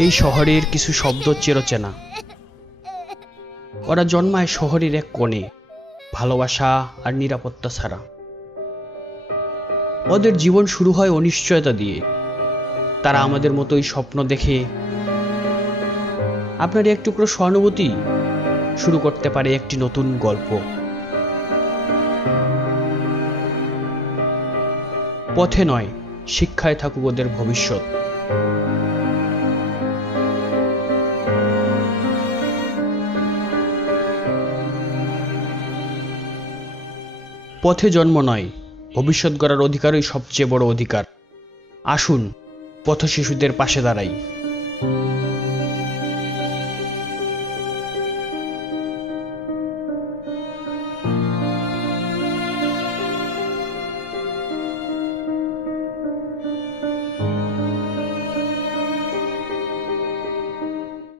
এই শহরের কিছু শব্দ চেরোচেনা ওরা জন্মায় শহরের এক কোণে, ভালোবাসা আর নিরাপত্তা ছাড়া। ওদের জীবন শুরু হয় অনিশ্চয়তা দিয়ে। তারা আমাদের মতোই স্বপ্ন দেখে। আপনার এক টুকরো সহানুভূতি শুরু করতে পারে একটি নতুন গল্প। পথে নয়, শিক্ষায় থাকুক ওদের ভবিষ্যৎ। পথে জন্ম নয় ভবিষ্যৎ গড়ার অধিকারই সবচেয়ে বড় অধিকার। আসুন পথ শিশুদের পাশে দাঁড়াই।